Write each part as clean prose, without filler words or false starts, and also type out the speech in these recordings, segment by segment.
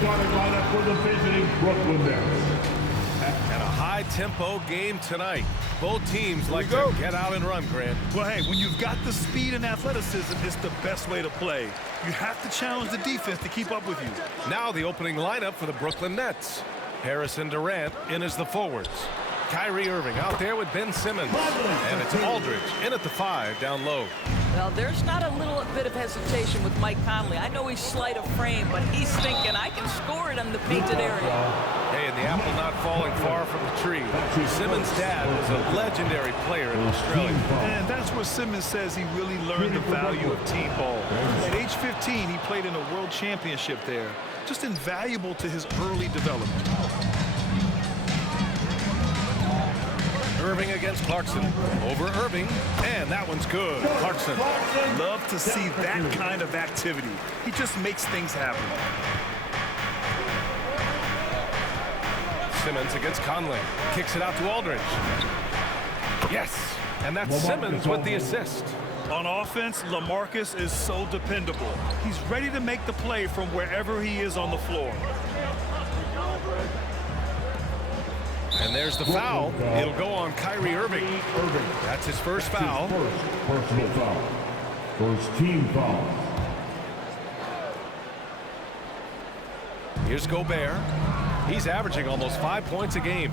starting lineup for the visiting Brooklyn Nets. And a high-tempo game tonight. Both teams like to get out and run, Grant. Well, hey, when you've got the speed and athleticism, it's the best way to play. You have to challenge the defense to keep up with you. Now the opening lineup for the Brooklyn Nets. Harrison Durant in as the forwards. Kyrie Irving out there with Ben Simmons. And it's Aldridge in at the 5 down low. Well, there's not a little bit of hesitation with Mike Conley. I know he's slight of frame, but he's thinking, I can score it in the painted area. Hey, and the apple not falling far from the tree. Simmons' dad was a legendary player in Australia. And that's where Simmons says he really learned the value of team ball. At age 15, he played in a world championship there. Just invaluable to his early development. Irving against Clarkson. Over Irving, and that one's good. Clarkson. Love to see that kind of activity. He just makes things happen. Simmons against Conley. Kicks it out to Aldridge. Yes, and that's Simmons with the assist. On offense, LaMarcus is so dependable. He's ready to make the play from wherever he is on the floor. And there's the foul. It'll go on Kyrie Irving. That's his first foul. First personal foul. First team foul. Here's Gobert. He's averaging almost 5 points a game.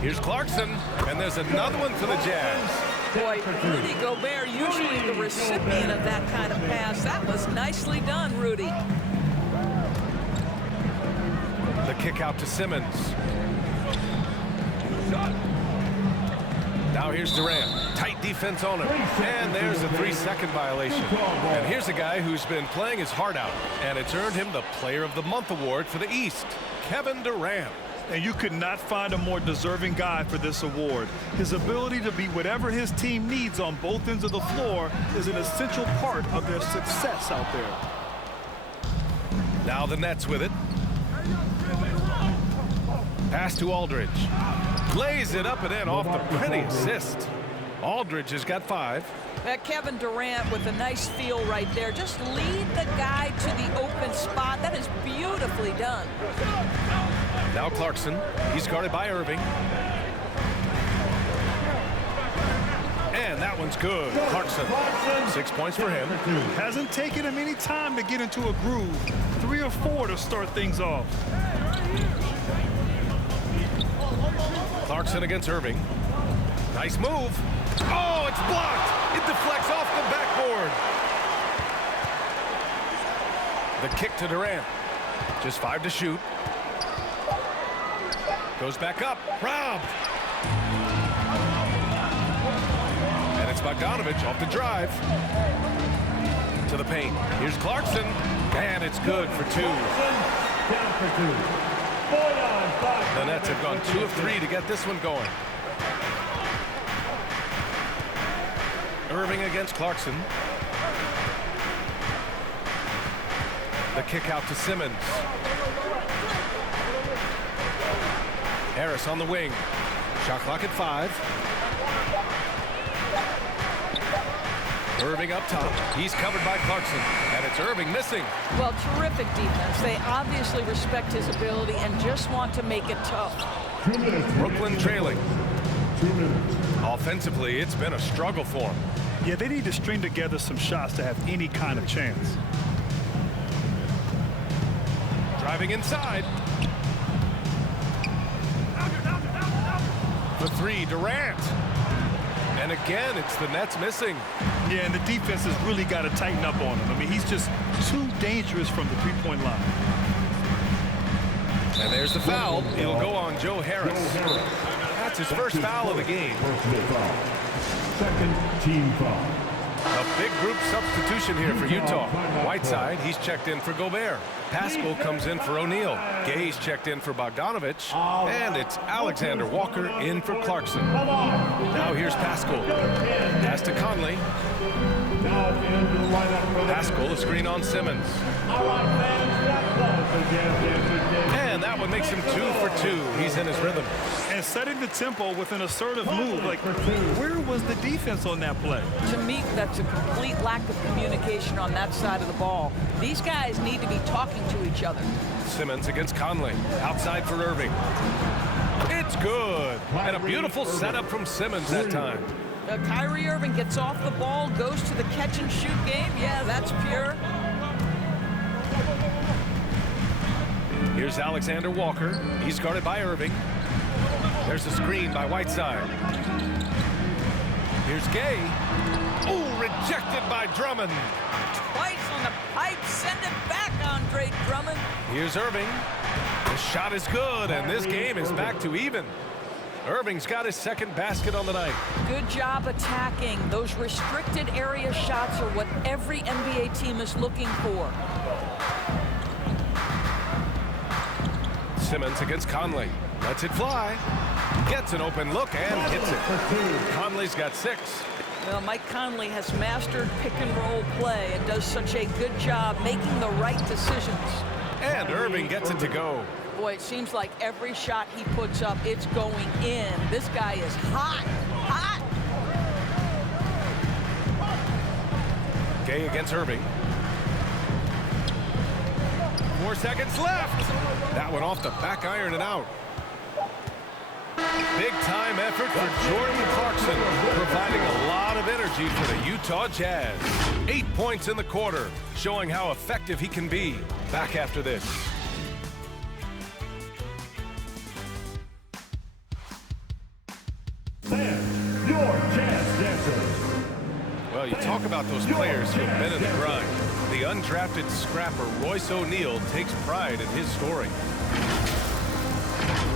Here's Clarkson, and there's another one for the Jazz. Boy, Rudy Gobert, usually the recipient of that kind of pass. That was nicely done, Rudy. The kick out to Simmons. Now here's Durant. Tight defense on him. And there's a 3-second violation. And here's a guy who's been playing his heart out, and it's earned him the Player of the Month award for the East, Kevin Durant. And you could not find a more deserving guy for this award. His ability to be whatever his team needs on both ends of the floor is an essential part of their success out there. Now the Nets with it. Pass to Aldridge. Lays it up and in off the pretty assist. Aldridge has got 5. Kevin Durant with a nice feel right there. Just lead the guy to the open spot. That is beautifully done. Now Clarkson. He's guarded by Irving. And that one's good. Clarkson. 6 points for him. Hasn't taken him any time to get into a groove. 3 or 4 to start things off. Clarkson against Irving. Nice move. Oh, it's blocked. It deflects off the backboard. The kick to Durant. Just 5 to shoot. Goes back up. Robbed. And it's Bogdanovich off the drive. To the paint. Here's Clarkson. And it's good for 2. Down for 2. The Nets have gone 2 of 3 to get this one going. Irving against Clarkson. The kick out to Simmons. Harris on the wing. Shot clock at 5. Irving up top. He's covered by Clarkson. And it's Irving missing. Well, terrific defense. They obviously respect his ability and just want to make it tough. 2 minutes. Brooklyn trailing. 2 minutes. Offensively, it's been a struggle for him. Yeah, they need to string together some shots to have any kind of chance. Driving inside. For 3, Durant. And again, it's the Nets missing. Yeah, and the defense has really got to tighten up on him. I mean, he's just too dangerous from the three-point line. And there's the foul. It'll go on Joe Harris. That's his first foul of the game. Personal foul. Second team foul. A big group substitution here for Utah. Whiteside, he's checked in for Gobert. Pascal comes in for O'Neal. Gay's checked in for Bogdanovich. And it's Alexander Walker in for Clarkson. Now here's Pascal. Pass to Conley. Pascal, a screen on Simmons. And that and makes him 2 for 2. He's in his rhythm. And setting the tempo with an assertive move. Like, where was the defense on that play? To me, that's a complete lack of communication on that side of the ball. These guys need to be talking to each other. Simmons against Conley. Outside for Irving. It's good. And a beautiful setup from Simmons that time. Kyrie Irving gets off the ball, goes to the catch-and-shoot game. Yeah, that's pure. Here's Alexander Walker. He's guarded by Irving. There's a screen by Whiteside. Here's Gay. Oh, rejected by Drummond. Twice on the pipe. Send it back, Andre Drummond. Here's Irving. The shot is good, and this game is back to even. Irving's got his second basket on the night. Good job attacking. Those restricted area shots are what every NBA team is looking for. Simmons against Conley. Lets it fly. Gets an open look and hits it. Conley's got 6. Well, Mike Conley has mastered pick-and-roll play and does such a good job making the right decisions. And Irving gets it to go. Boy, it seems like every shot he puts up, it's going in. This guy is hot, hot. Gay against Irving. 4 seconds left. That one off the back iron and out. Big time effort for Jordan Clarkson, providing a lot of energy for the Utah Jazz. 8 points in the quarter, showing how effective he can be. Back after this. Then, your Jazz dancers. Well, you talk about those players who have been in the grind. The undrafted scrapper Royce O'Neal takes pride in his story.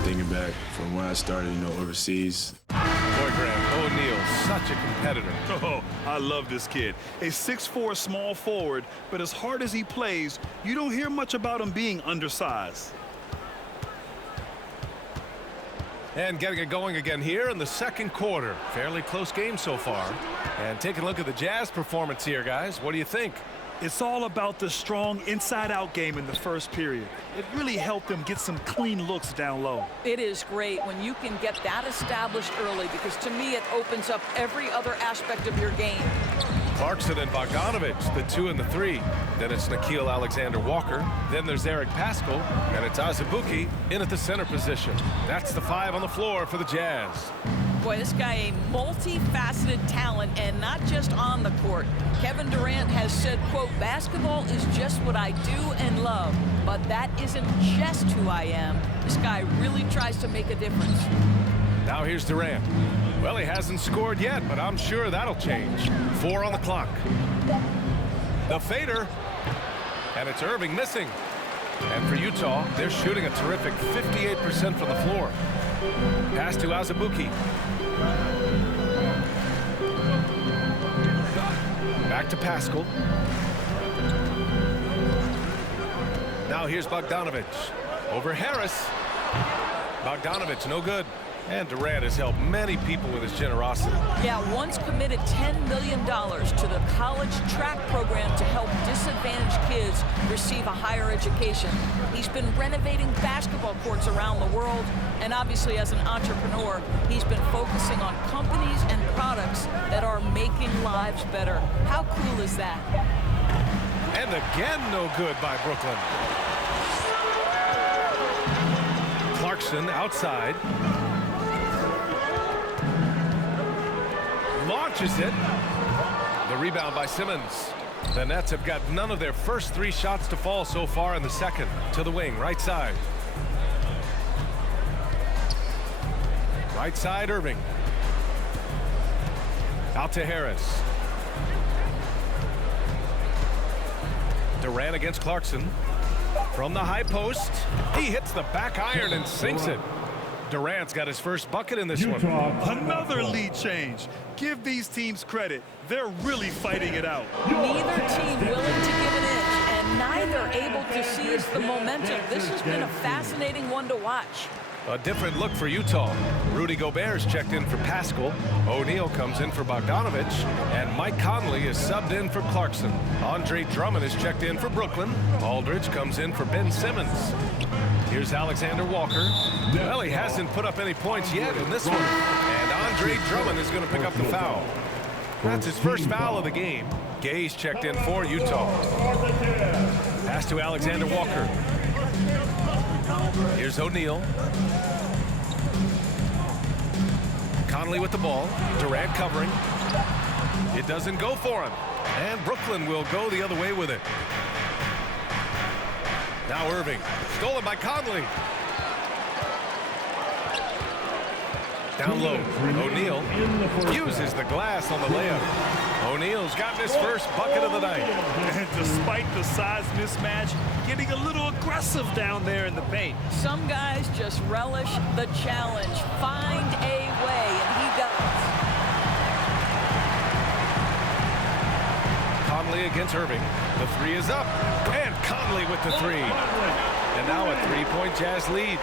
Thinking back from when I started, overseas. Boy, Graham, O'Neal, such a competitor. Oh, I love this kid. A 6'4" small forward, but as hard as he plays, you don't hear much about him being undersized. And getting it going again here in the second quarter. Fairly close game so far. And taking a look at the Jazz performance here, guys. What do you think? It's all about the strong inside-out game in the first period. It really helped them get some clean looks down low. It is great when you can get that established early because to me it opens up every other aspect of your game. Clarkson and Bogdanovich, the 2 and the 3. Then it's Nickeil Alexander-Walker. Then there's Eric Paschall. And it's Azubuike in at the center position. That's the 5 on the floor for the Jazz. Boy, this guy a multifaceted talent and not just on the court. Kevin Durant has said, quote, basketball is just what I do and love, but that isn't just who I am. This guy really tries to make a difference. Now here's Durant. Well, he hasn't scored yet, but I'm sure that'll change. 4 on the clock. The fader. And it's Irving missing. And for Utah, they're shooting a terrific 58% from the floor. Pass to Azubuike. Back to Paschall. Now here's Bogdanovich. Over Harris. Bogdanovich, no good. And Durant has helped many people with his generosity. Yeah, once committed $10 million to the college track program to help disadvantaged kids receive a higher education. He's been renovating basketball courts around the world, and obviously as an entrepreneur, he's been focusing on companies and products that are making lives better. How cool is that? And again, no good by Brooklyn. Clarkson outside. Launches it. The rebound by Simmons. The Nets have got none of their first 3 shots to fall so far in the second. To the wing, right side. Right side, Irving. Out to Harris. Durant against Clarkson. From the high post, he hits the back iron and sinks it. Durant's got his first bucket in this one. Another lead change. Give these teams credit. They're really fighting it out. Neither team willing to give an inch, and neither able to seize the momentum. This has been a fascinating one to watch. A different look for Utah. Rudy Gobert's checked in for Pascal. O'Neal comes in for Bogdanovich. And Mike Conley is subbed in for Clarkson. Andre Drummond is checked in for Brooklyn. Aldridge comes in for Ben Simmons. Here's Alexander Walker. Well, he hasn't put up any points yet in this one. And Andre Drummond is going to pick up the foul. That's his first foul of the game. Gay's checked in for Utah. Pass to Alexander Walker. Here's O'Neal. Conley with the ball. Durant covering. It doesn't go for him. And Brooklyn will go the other way with it. Now Irving. Stolen by Conley. Down low. O'Neal uses the glass on the layup. O'Neal's gotten his first bucket of the night. And despite the size mismatch, getting a little aggressive down there in the paint. Some guys just relish the challenge. Find a way, and he does. Conley against Irving. The three is up. And Conley with the three. And now a three-point Jazz lead.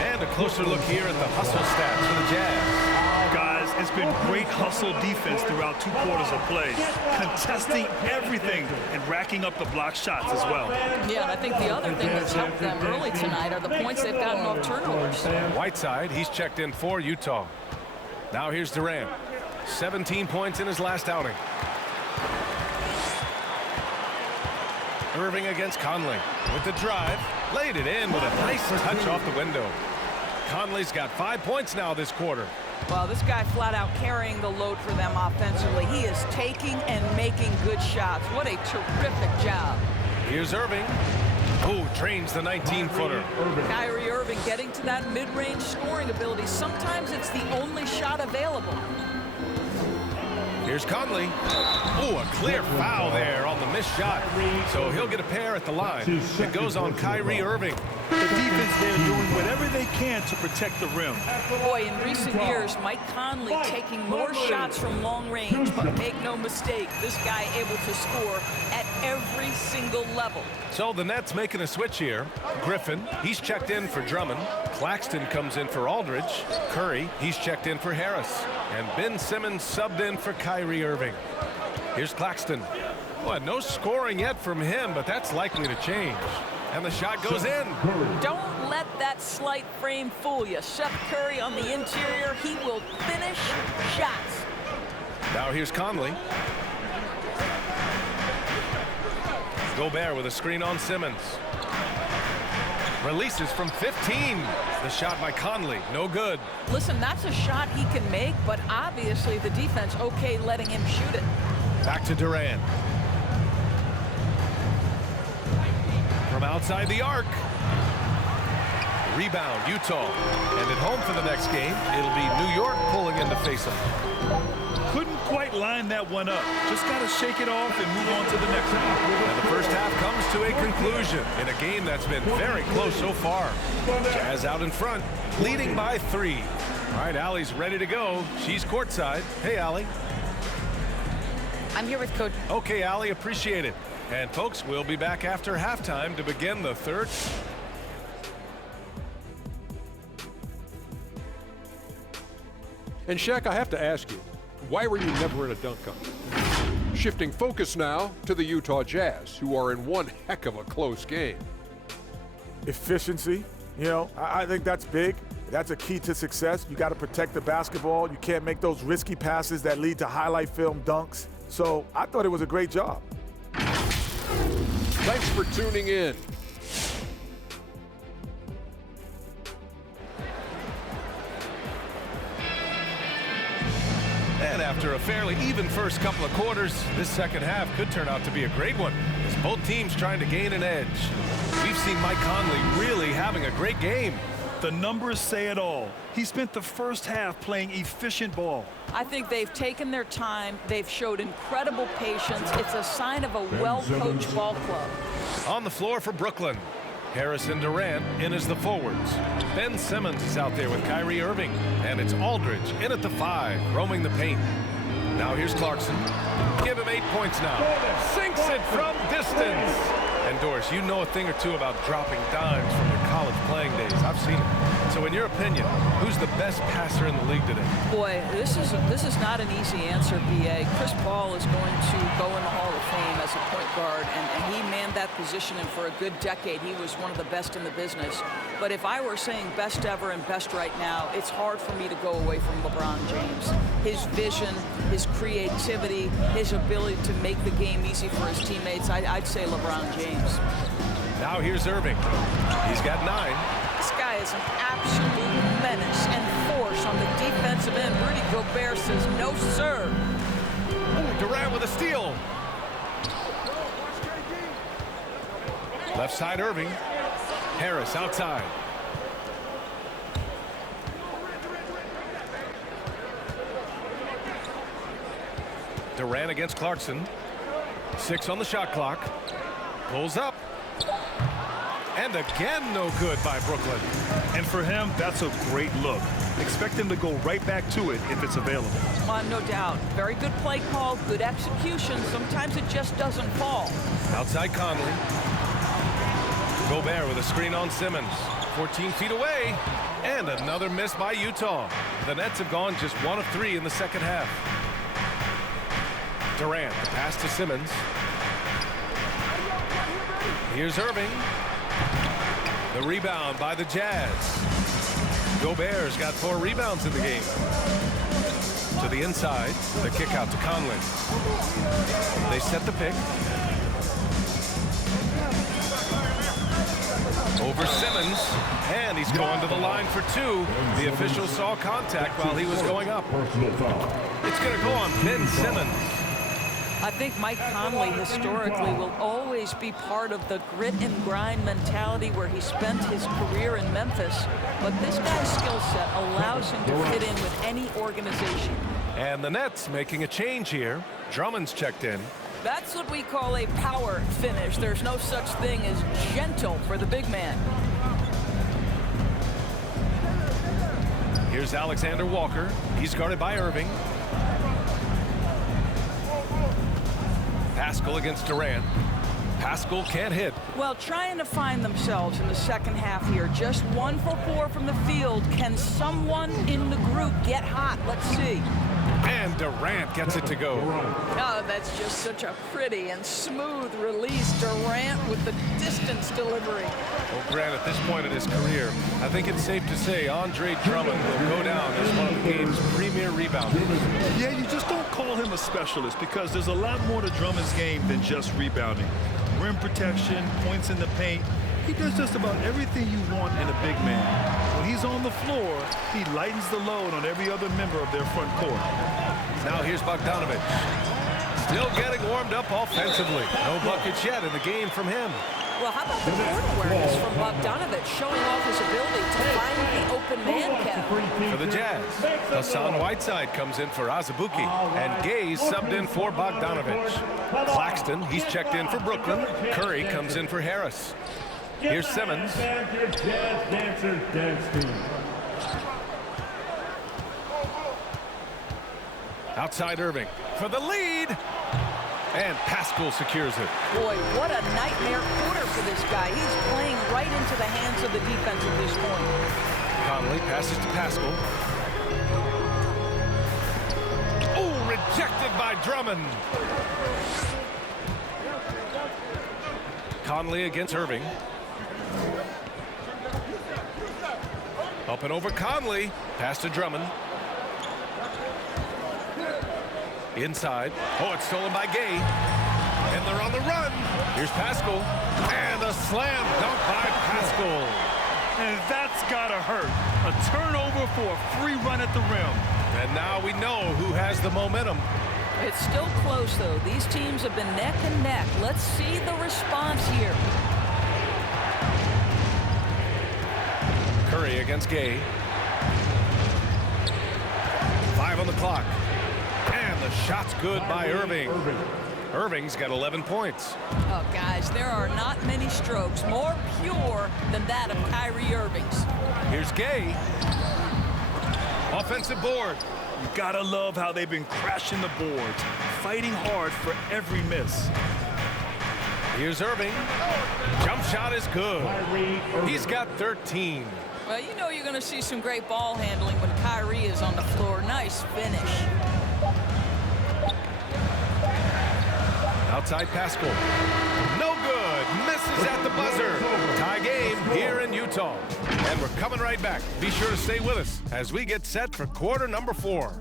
And a closer look here at the hustle stats for the Jazz. Guys, it's been great hustle defense throughout 2 quarters of play. Contesting everything and racking up the block shots as well. Yeah, and I think the other thing that's helped them early tonight are the points they've gotten off turnovers. Whiteside, he's checked in for Utah. Now here's Durant. 17 points in his last outing. Irving against Conley with the drive. Laid it in with a nice touch off the window. Conley's got 5 points now this quarter. Well, this guy flat out carrying the load for them offensively. He is taking and making good shots. What a terrific job. Here's Irving. Who drains the 19-footer. Kyrie Irving getting to that mid-range scoring ability. Sometimes it's the only shot available. Here's Conley. Oh, a clear foul there on the missed shot. So he'll get a pair at the line. It goes on Kyrie Irving. The defense there doing whatever they can to protect the rim. Boy, in recent years, Mike Conley taking more shots from long range, but make no mistake, this guy able to score at every single level. So the Nets making a switch here. Griffin, he's checked in for Drummond. Claxton comes in for Aldridge. Curry, he's checked in for Harris. And Ben Simmons subbed in for Kyrie Irving. Here's Claxton. Well, no scoring yet from him, but that's likely to change. And the shot goes in. Don't let that slight frame fool you. Seth Curry on the interior, he will finish shots. Now here's Conley. Gobert with a screen on Simmons. Releases from 15. The shot by Conley, no good. Listen, that's a shot he can make, but obviously the defense okay letting him shoot it. Back to Durant. From outside the arc. Rebound, Utah. And at home for the next game, it'll be New York pulling in to face them. Couldn't quite line that one up. Just got to shake it off and move on to the next one. And the first half comes to a conclusion in a game that's been very close so far. Jazz out in front, leading by 3. All right, Allie's ready to go. She's courtside. Hey, Allie. I'm here with Coach. Okay, Allie, appreciate it. And folks, we'll be back after halftime to begin the third. And Shaq, I have to ask you, why were you never in a dunk contest? Shifting focus now to the Utah Jazz, who are in one heck of a close game. Efficiency, I think that's big. That's a key to success. You got to protect the basketball. You can't make those risky passes that lead to highlight film dunks. So I thought it was a great job. Thanks for tuning in. And after a fairly even first couple of quarters, this second half could turn out to be a great one, as both teams trying to gain an edge. We've seen Mike Conley really having a great game. The numbers say it all. He spent the first half playing efficient ball. I think they've taken their time. They've showed incredible patience. It's a sign of a well-coached ball club. On the floor for Brooklyn, Harrison Durant in as the forwards. Ben Simmons is out there with Kyrie Irving. And it's Aldridge in at the 5, roaming the paint. Now here's Clarkson. Give him 8 points now. Sinks it from distance. And Doris, you know a thing or two about dropping dimes from your college playing days. I've seen it. So in your opinion, who's the best passer in the league today? Boy, this is not an easy answer, B.A. Chris Paul is going to go in the Hall of Fame as a point guard, and he manned that position, and for a good decade, he was one of the best in the business. But if I were saying best ever and best right now, it's hard for me to go away from LeBron James. His vision, his creativity, his ability to make the game easy for his teammates, I'd say LeBron James. Now here's Irving. He's got 9. This guy is an absolute menace and force on the defensive end. Rudy Gobert says no, sir. Ooh, Durant with a steal. Left side Irving. Harris outside. Durant against Clarkson. 6 on the shot clock. Pulls up. And again, no good by Brooklyn. And for him, that's a great look. Expect him to go right back to it if it's available. No doubt. Very good play call, good execution. Sometimes it just doesn't fall. Outside Conley. Gobert with a screen on Simmons. 14 feet away. And another miss by Utah. The Nets have gone just 1 of 3 in the second half. Durant, the pass to Simmons. Here's Irving. The rebound by the Jazz. Gobert's got 4 rebounds in the game. To the inside, the kick out to Conley. They set the pick. Over Simmons, and he's going to the line for 2. The official saw contact while he was going up. Personal foul. It's going to go on Ben Simmons. I think Mike Conley historically will always be part of the grit and grind mentality where he spent his career in Memphis. But this guy's skill set allows him to fit in with any organization. And the Nets making a change here. Drummond's checked in. That's what we call a power finish. There's no such thing as gentle for the big man. Here's Alexander Walker. He's guarded by Irving. Pascal against Durant. Pascal can't hit. Well, trying to find themselves in the second half here. Just 1 for 4 from the field. Can someone in the group get hot? Let's see. And Durant gets it to go. Oh, that's just such a pretty and smooth release. Durant with the distance delivery. Well, Grant, at this point in his career, I think it's safe to say Andre Drummond will go down as one of the game's premier rebounders. Yeah, you just don't call him a specialist because there's a lot more to Drummond's game than just rebounding. Rim protection, points in the paint. He does just about everything you want in a big man. When he's on the floor, he lightens the load on every other member of their front court. Now here's Bogdanović. Still getting warmed up offensively. No buckets yet in the game from him. Well, how about the court awareness from Bogdanović, showing off his ability to find the open man, Kevin? For the Jazz, Hassan Whiteside comes in for Azubuike, and Gaze subbed in for Bogdanović. Claxton, he's checked in for Brooklyn. Curry comes in for Harris. Here's Simmons. Outside Irving for the lead. And Pascal secures it. Boy, what a nightmare quarter for this guy. He's playing right into the hands of the defense at this point. Conley passes to Pascal. Oh, rejected by Drummond. Conley against Irving. Up and over Conley. Pass to Drummond. Inside. Oh, it's stolen by Gay. And they're on the run. Here's Pascal. And a slam dunk by Pascal. And that's gotta hurt. A turnover for a free run at the rim. And now we know who has the momentum. It's still close, though. These teams have been neck and neck. Let's see the response here. Curry against Gay. 5 on the clock. And the shot's good by Irving. Irving's got 11 points. Oh, guys, there are not many strokes more pure than that of Kyrie Irving's. Here's Gay. Offensive board. You gotta love how they've been crashing the boards, fighting hard for every miss. Here's Irving. Jump shot is good. He's got 13. Well, you know you're going to see some great ball handling when Kyrie is on the floor. Nice finish. Outside Pascal. No good. Misses at the buzzer. Tie game here in Utah. And we're coming right back. Be sure to stay with us as we get set for quarter number 4.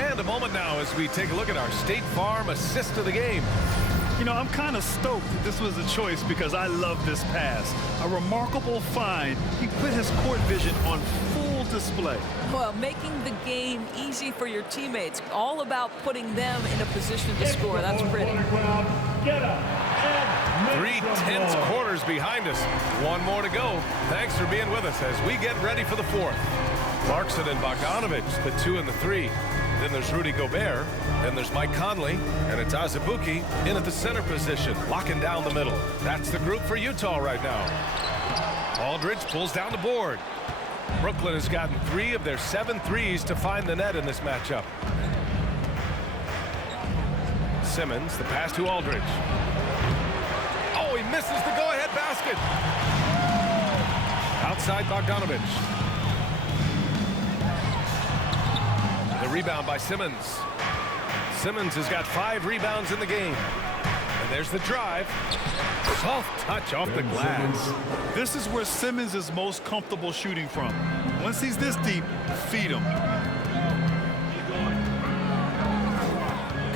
And a moment now as we take a look at our State Farm assist of the game. You know, I'm kind of stoked that this was a choice because I love this pass. A remarkable find. He put his court vision on full display. Well, making the game easy for your teammates. All about putting them in a position to score. That's pretty. 3 tense quarters behind us. One more to go. Thanks for being with us as we get ready for the 4th. Clarkson and Bogdanovich, the 2 and the 3. Then there's Rudy Gobert. Then there's Mike Conley. And it's Azubuike in at the center position, locking down the middle. That's the group for Utah right now. Aldridge pulls down the board. Brooklyn has gotten 3 of their 7 threes to find the net in this matchup. Simmons, the pass to Aldridge. Oh, he misses the go-ahead basket. Outside Bogdanovich. The rebound by Simmons. Simmons has got 5 rebounds in the game. And there's the drive. Soft touch off the glass. This is where Simmons is most comfortable shooting from. Once he's this deep, feed him.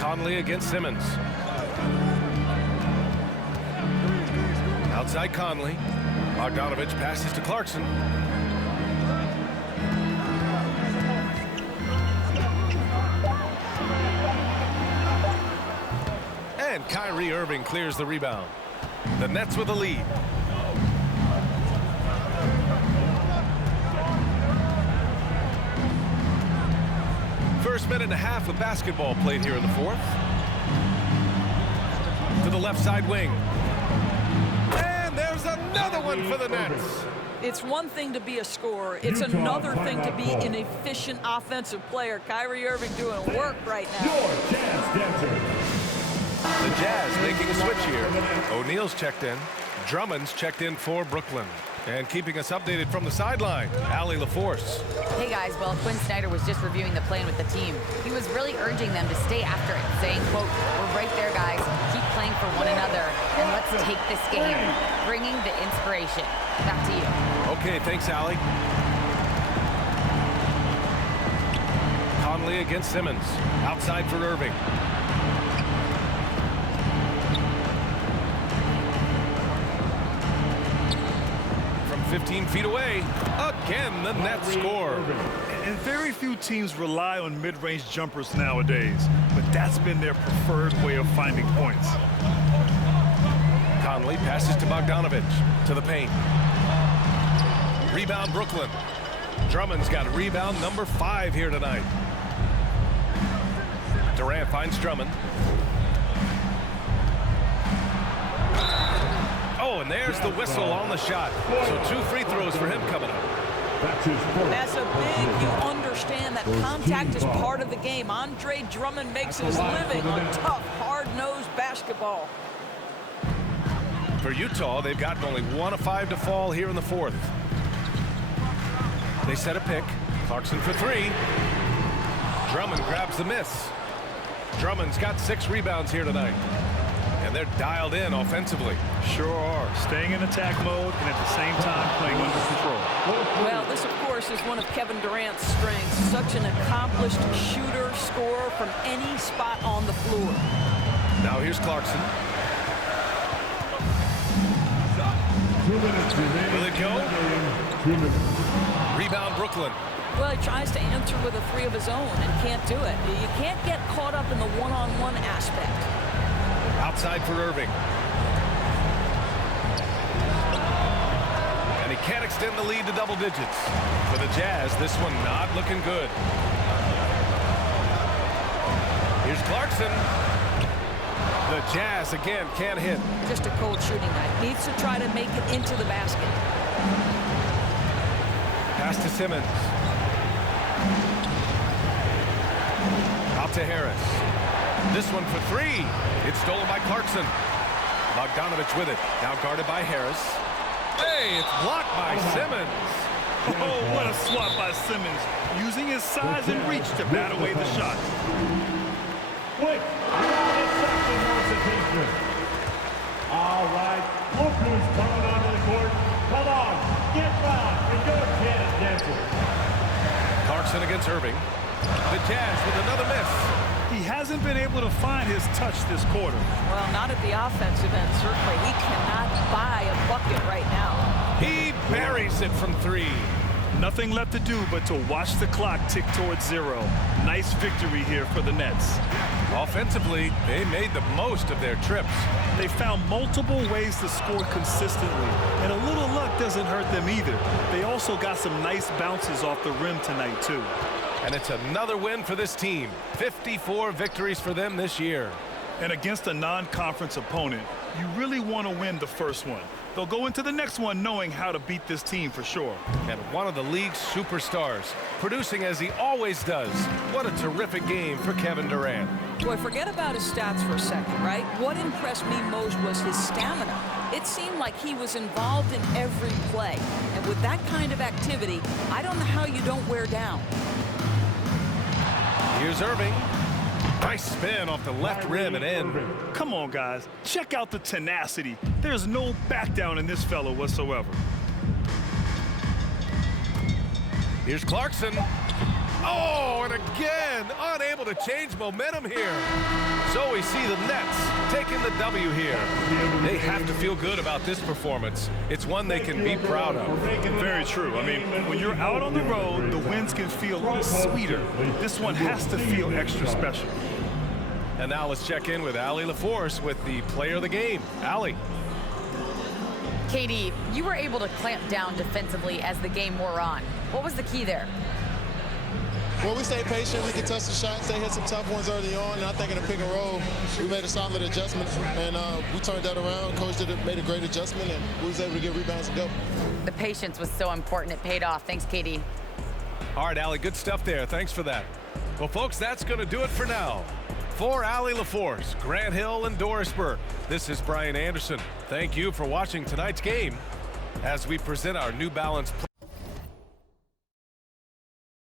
Conley against Simmons. Outside Conley. Bogdanovich passes to Clarkson. And Kyrie Irving clears the rebound. The Nets with a lead. First minute and a half of basketball played here in the 4th. To the left side wing. And there's another one for the Nets. It's one thing to be a scorer. It's another thing to be an efficient offensive player. Kyrie Irving doing work right now. The Jazz making a switch here. O'Neal's checked in. Drummond's checked in for Brooklyn. And keeping us updated from the sideline, Allie LaForce. Hey guys, well, Quinn Snyder was just reviewing the plan with the team. He was really urging them to stay after it, saying, quote, "We're right there, guys. Keep playing for one another, and let's take this game." Bringing the inspiration. Back to you. Okay, thanks, Allie. Conley against Simmons. Outside for Irving. From 15 feet away, again the Nets score. And very few teams rely on mid-range jumpers nowadays, but that's been their preferred way of finding points. Conley passes to Bogdanovich, to the paint. Rebound Brooklyn. Drummond's got rebound number 5 here tonight. Durant finds Drummond. Oh, and there's the whistle on the shot. So 2 free throws for him coming up. That's a big, you understand that contact is part of the game. Andre Drummond makes his living on tough, hard-nosed basketball. For Utah, they've gotten only 1 of 5 to fall here in the 4th. They set a pick. Clarkson for 3. Drummond grabs the miss. Drummond's got 6 rebounds here tonight. And they're dialed in offensively. Sure are. Staying in attack mode and at the same time playing under control. Well, this, of course, is one of Kevin Durant's strengths. Such an accomplished shooter, scorer from any spot on the floor. Now here's Clarkson. 2 minutes remaining. Will it go? 2 minutes. Rebound Brooklyn. Well, he tries to answer with a 3 of his own and can't do it. You can't get caught up in the one-on-one aspect. Outside for Irving. And he can't extend the lead to double digits. For the Jazz, this one not looking good. Here's Clarkson. The Jazz again can't hit. Just a cold shooting night. Needs to try to make it into the basket. Pass to Simmons. Out to Harris. This one for three. It's stolen by Clarkson. Bogdanovich with it. Now guarded by Harris. Hey, it's blocked by Simmons. Oh, what a swat by Simmons. Using his size and reach to bat away the shot. Quick, all right, look who's coming onto the court. Come on, get down and go Janet Denver. Clarkson against Irving. The Jazz with another miss. He hasn't been able to find his touch this quarter. Well, not at the offensive end, certainly. He cannot buy a bucket right now. He buries it from three. Nothing left to do but to watch the clock tick towards 0. Nice victory here for the Nets. Offensively, they made the most of their trips. They found multiple ways to score consistently, and a little luck doesn't hurt them either. They also got some nice bounces off the rim tonight, too. And it's another win for this team. 54 victories for them this year. And against a non-conference opponent, you really want to win the first one. They'll go into the next one knowing how to beat this team for sure. And one of the league's superstars, producing as he always does. What a terrific game for Kevin Durant. Boy, forget about his stats for a second, right? What impressed me most was his stamina. It seemed like he was involved in every play. And with that kind of activity, I don't know how you don't wear down. Here's Irving. Nice spin off the left rim and in. Come on, guys. Check out the tenacity. There's no back down in this fellow whatsoever. Here's Clarkson. Oh, and again, unable to change momentum here. So we see the Nets taking the W here. They have to feel good about this performance. It's one they can be proud of. Very true. I mean, when you're out on the road, the wins can feel a little sweeter. This one has to feel extra special. And now let's check in with Allie LaForce with the player of the game. Allie. KD, you were able to clamp down defensively as the game wore on. What was the key there? Well, we stayed patient. We could touch the shots. They hit some tough ones early on. And I think in the pick and roll, we made a solid adjustment. And we turned that around. Coach made a great adjustment, and we was able to get rebounds and go. The patience was so important. It paid off. Thanks, KD. All right, Allie, good stuff there. Thanks for that. Well, folks, that's going to do it for now. For Allie LaForce, Grant Hill, and Doris Burke, this is Brian Anderson. Thank you for watching tonight's game as we present our New Balance